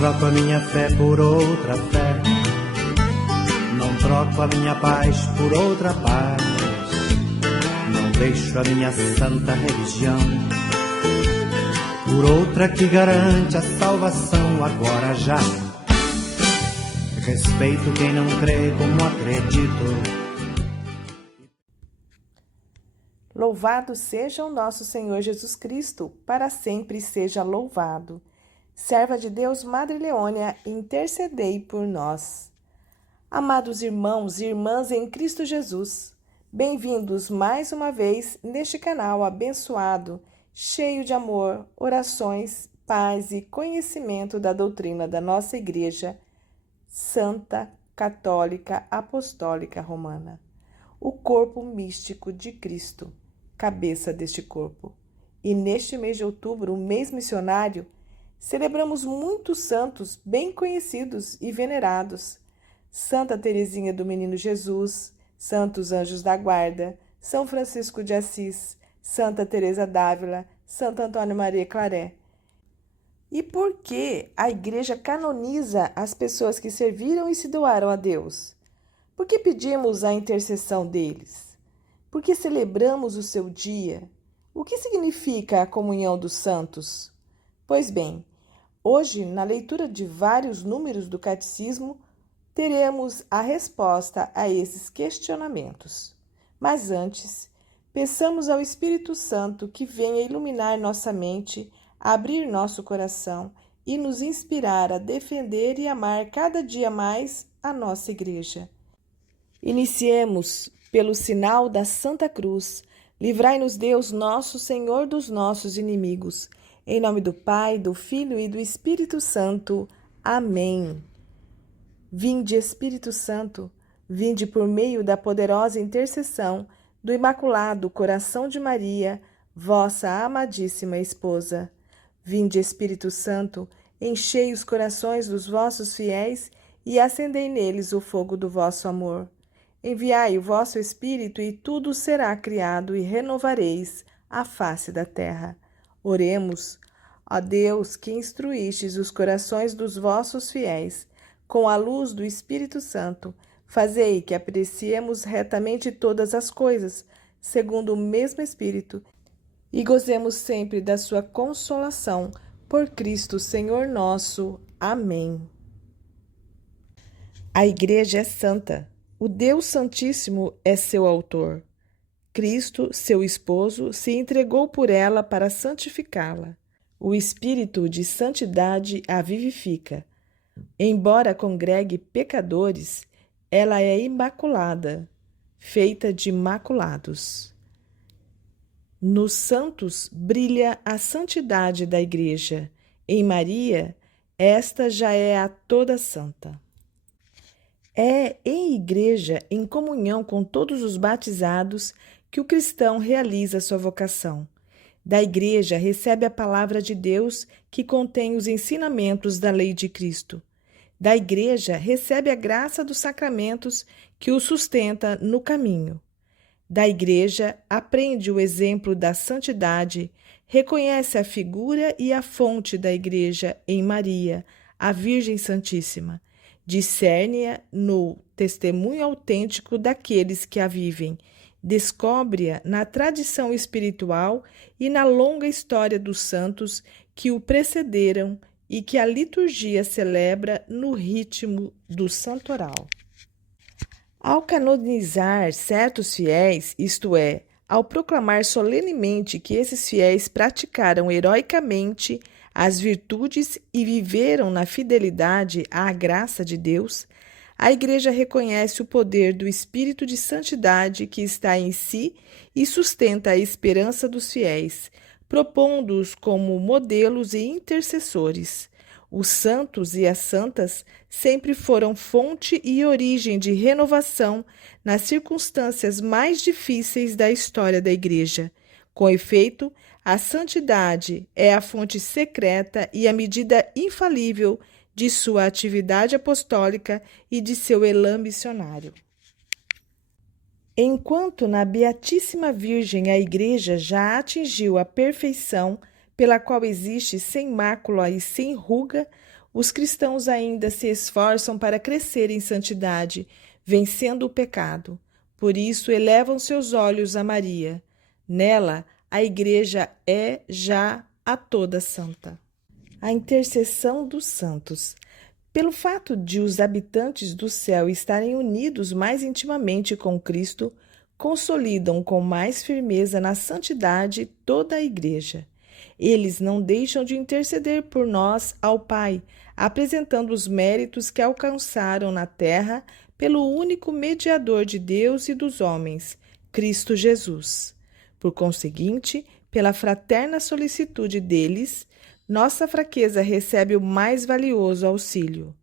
troco a minha fé por outra fé, não troco a minha paz por outra paz, não deixo a minha santa religião por outra que garante a salvação agora já. Respeito quem não crê como acredito. Louvado seja o nosso Senhor Jesus Cristo, para sempre seja louvado. Serva de Deus, Madre Leônia, intercedei por nós. Amados irmãos e irmãs em Cristo Jesus, bem-vindos mais uma vez neste canal abençoado, cheio de amor, orações, paz e conhecimento da doutrina da nossa Igreja Santa, Católica, Apostólica Romana. O corpo místico de Cristo, cabeça deste corpo. E neste mês de outubro, o mês missionário, celebramos muitos santos bem conhecidos e venerados. Santa Teresinha do Menino Jesus, Santos Anjos da Guarda, São Francisco de Assis, Santa Teresa d'Ávila, Santo Antônio Maria Claret. E por que a Igreja canoniza as pessoas que serviram e se doaram a Deus? Por que pedimos a intercessão deles? Por que celebramos o seu dia? O que significa a comunhão dos santos? Pois bem, hoje, na leitura de vários números do Catecismo, teremos a resposta a esses questionamentos. Mas antes, peçamos ao Espírito Santo que venha iluminar nossa mente, abrir nosso coração e nos inspirar a defender e amar cada dia mais a nossa Igreja. Iniciemos pelo sinal da Santa Cruz. Livrai-nos, Deus, nosso Senhor, dos nossos inimigos. Em nome do Pai, do Filho e do Espírito Santo. Amém. Vinde, Espírito Santo, vinde por meio da poderosa intercessão do Imaculado Coração de Maria, vossa amadíssima esposa. Vinde, Espírito Santo, enchei os corações dos vossos fiéis e acendei neles o fogo do vosso amor. Enviai o vosso Espírito e tudo será criado e renovareis a face da terra. Oremos. Ó Deus, que instruístes os corações dos vossos fiéis, com a luz do Espírito Santo, fazei que apreciemos retamente todas as coisas, segundo o mesmo Espírito, e gozemos sempre da sua consolação, por Cristo Senhor nosso. Amém. A Igreja é santa. O Deus Santíssimo é seu autor. Cristo, seu esposo, se entregou por ela para santificá-la. O Espírito de santidade a vivifica. Embora congregue pecadores, ela é imaculada, feita de imaculados. Nos santos brilha a santidade da Igreja. Em Maria, esta já é a toda santa. É em igreja, em comunhão com todos os batizados, que o cristão realiza sua vocação. Da igreja recebe a palavra de Deus que contém os ensinamentos da lei de Cristo. Da igreja recebe a graça dos sacramentos que o sustenta no caminho. Da igreja aprende o exemplo da santidade, reconhece a figura e a fonte da igreja em Maria, a Virgem Santíssima. Discerne-a no testemunho autêntico daqueles que a vivem, descobre-a na tradição espiritual e na longa história dos santos que o precederam e que a liturgia celebra no ritmo do santoral. Ao canonizar certos fiéis, isto é, ao proclamar solenemente que esses fiéis praticaram heroicamente as virtudes e viveram na fidelidade à graça de Deus, a Igreja reconhece o poder do Espírito de Santidade que está em si e sustenta a esperança dos fiéis, propondo-os como modelos e intercessores. Os santos e as santas sempre foram fonte e origem de renovação nas circunstâncias mais difíceis da história da Igreja. Com efeito, a santidade é a fonte secreta e a medida infalível de sua atividade apostólica e de seu elan missionário. Enquanto na Beatíssima Virgem a Igreja já atingiu a perfeição pela qual existe sem mácula e sem ruga, os cristãos ainda se esforçam para crescer em santidade, vencendo o pecado. Por isso, elevam seus olhos a Maria. Nela, a Igreja é já a toda santa. A intercessão dos santos. Pelo fato de os habitantes do céu estarem unidos mais intimamente com Cristo, consolidam com mais firmeza na santidade toda a Igreja. Eles não deixam de interceder por nós ao Pai, apresentando os méritos que alcançaram na terra pelo único mediador de Deus e dos homens, Cristo Jesus. Por conseguinte, pela fraterna solicitude deles, nossa fraqueza recebe o mais valioso auxílio.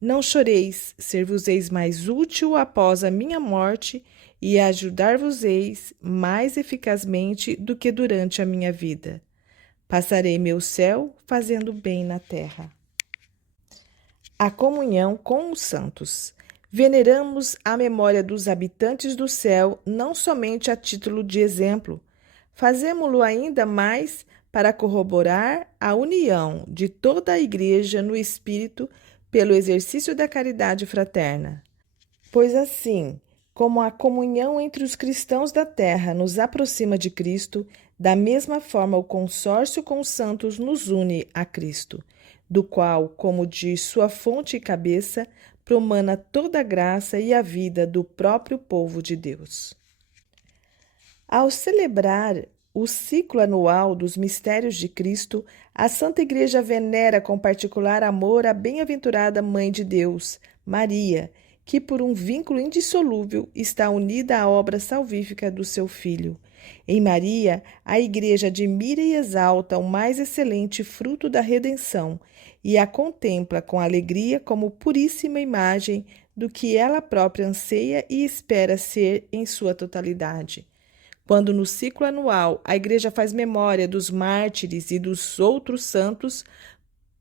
Não choreis, ser-vos-eis mais útil após a minha morte e ajudar-vos-eis mais eficazmente do que durante a minha vida. Passarei meu céu fazendo bem na terra. A comunhão com os santos. Veneramos a memória dos habitantes do céu não somente a título de exemplo, fazemo-lo ainda mais para corroborar a união de toda a Igreja no Espírito pelo exercício da caridade fraterna. Pois assim, como a comunhão entre os cristãos da terra nos aproxima de Cristo, da mesma forma o consórcio com os santos nos une a Cristo, do qual, como de sua fonte e cabeça, promana toda a graça e a vida do próprio povo de Deus. Ao celebrar o ciclo anual dos mistérios de Cristo, a Santa Igreja venera com particular amor a bem-aventurada Mãe de Deus, Maria, que por um vínculo indissolúvel está unida à obra salvífica do seu Filho. Em Maria, a Igreja admira e exalta o mais excelente fruto da redenção e a contempla com alegria como puríssima imagem do que ela própria anseia e espera ser em sua totalidade. Quando no ciclo anual a Igreja faz memória dos mártires e dos outros santos,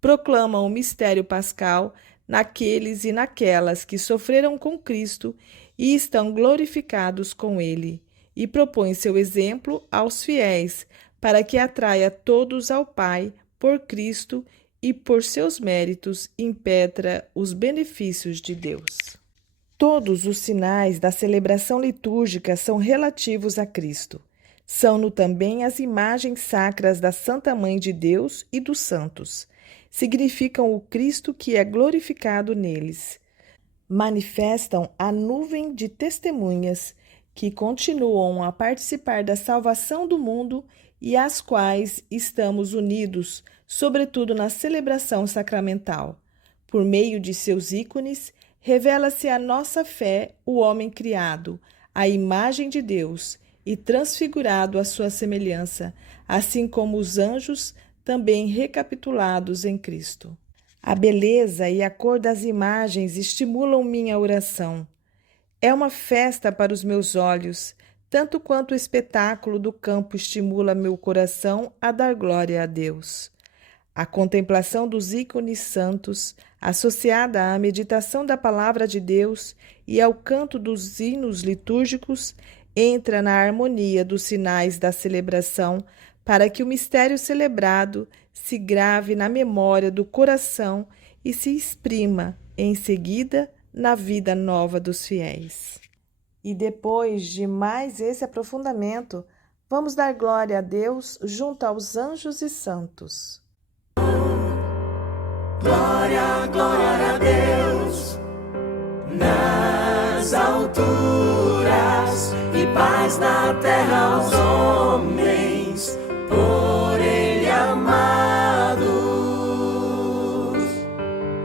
proclama o mistério pascal naqueles e naquelas que sofreram com Cristo e estão glorificados com Ele, e propõe seu exemplo aos fiéis, para que atraia todos ao Pai por Cristo e por seus méritos impetra os benefícios de Deus. Todos os sinais da celebração litúrgica são relativos a Cristo. São-no também as imagens sacras da Santa Mãe de Deus e dos santos. Significam o Cristo que é glorificado neles. Manifestam a nuvem de testemunhas que continuam a participar da salvação do mundo e às quais estamos unidos, sobretudo na celebração sacramental. Por meio de seus ícones, revela-se a nossa fé, o homem criado, a imagem de Deus e transfigurado à sua semelhança, assim como os anjos, também recapitulados em Cristo. A beleza e a cor das imagens estimulam minha oração. É uma festa para os meus olhos, tanto quanto o espetáculo do campo estimula meu coração a dar glória a Deus. A contemplação dos ícones santos, associada à meditação da palavra de Deus e ao canto dos hinos litúrgicos, entra na harmonia dos sinais da celebração para que o mistério celebrado se grave na memória do coração e se exprima, em seguida, na vida nova dos fiéis. E depois de mais esse aprofundamento, vamos dar glória a Deus junto aos anjos e santos. Glória, glória a Deus nas alturas e paz na terra aos homens, por Ele amados.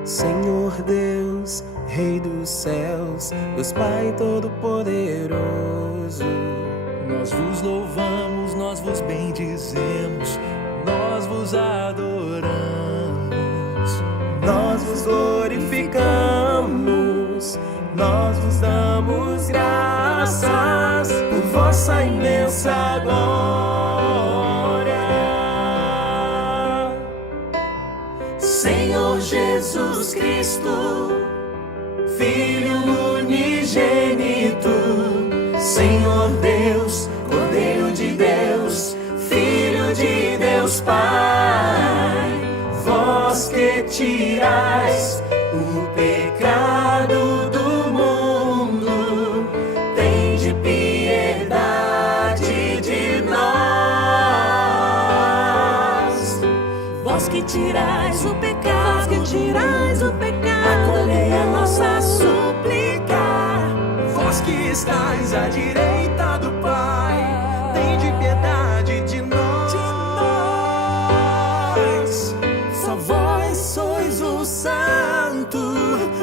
Senhor Deus, Rei dos céus, Deus Pai Todo-Poderoso, nós vos louvamos, nós vos bendizemos, nós vos adoramos. Nós vos glorificamos, nós vos damos graças por vossa imensa glória. Senhor Jesus Cristo, Filho unigênito, Senhor Deus, Cordeiro de Deus, Filho de Deus Pai, vós que tirais Vós que tirais o pecado, acolhei a nossa súplica. Vós que estáis à direita do Pai, tende piedade de nós. Só vós sois o Santo,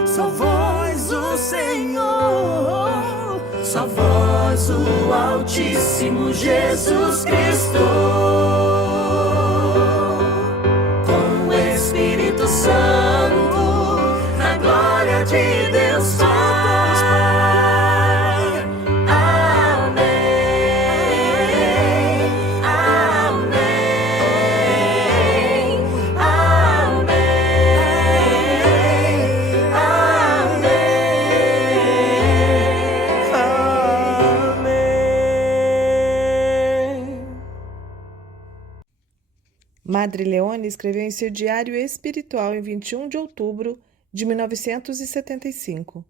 só vós o Senhor, só vós o Altíssimo Jesus Cristo. Com o Espírito Santo, na glória de Deus Pai. Madre Leone escreveu em seu diário espiritual em 21 de outubro de 1975.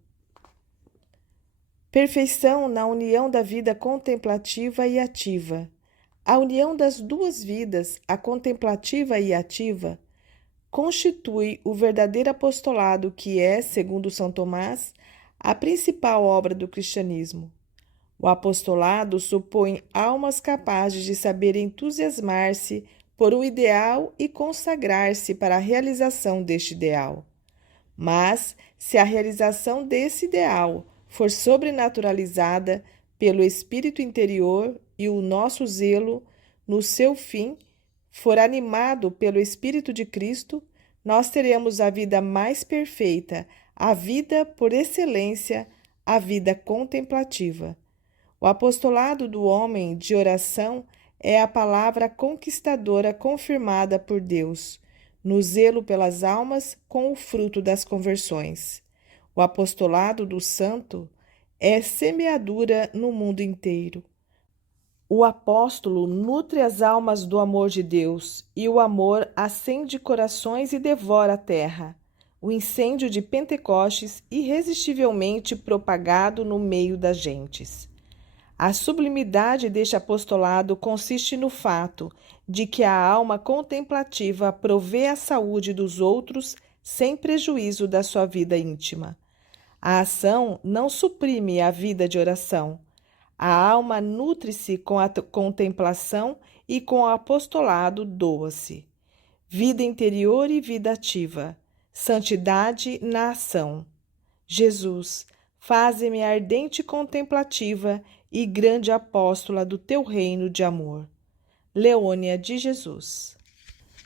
Perfeição na união da vida contemplativa e ativa. A união das duas vidas, a contemplativa e ativa, constitui o verdadeiro apostolado que é, segundo São Tomás, a principal obra do cristianismo. O apostolado supõe almas capazes de saber entusiasmar-se por um ideal e consagrar-se para a realização deste ideal. Mas, se a realização desse ideal for sobrenaturalizada pelo espírito interior e o nosso zelo no seu fim for animado pelo Espírito de Cristo, nós teremos a vida mais perfeita, a vida por excelência, a vida contemplativa. O apostolado do homem de oração é a palavra conquistadora confirmada por Deus, no zelo pelas almas com o fruto das conversões. O apostolado do santo é semeadura no mundo inteiro. O apóstolo nutre as almas do amor de Deus, e o amor acende corações e devora a terra. O incêndio de Pentecostes irresistivelmente propagado no meio das gentes. A sublimidade deste apostolado consiste no fato de que a alma contemplativa provê a saúde dos outros sem prejuízo da sua vida íntima. A ação não suprime a vida de oração. A alma nutre-se com a contemplação e com o apostolado doa-se. Vida interior e vida ativa. Santidade na ação. Jesus, faze-me ardente contemplativa e grande apóstola do teu reino de amor. Leônia de Jesus.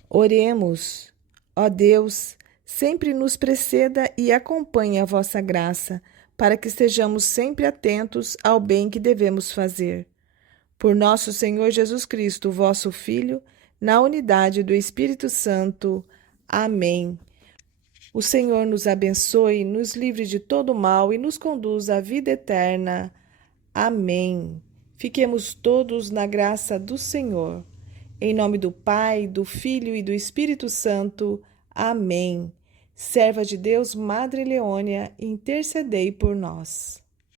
Oremos. Ó Deus, sempre nos preceda e acompanhe a vossa graça, para que estejamos sempre atentos ao bem que devemos fazer. Por nosso Senhor Jesus Cristo, vosso Filho, na unidade do Espírito Santo. Amém. O Senhor nos abençoe, nos livre de todo mal e nos conduza à vida eterna. Amém. Fiquemos todos na graça do Senhor. Em nome do Pai, do Filho e do Espírito Santo. Amém. Serva de Deus, Madre Leônia, intercedei por nós.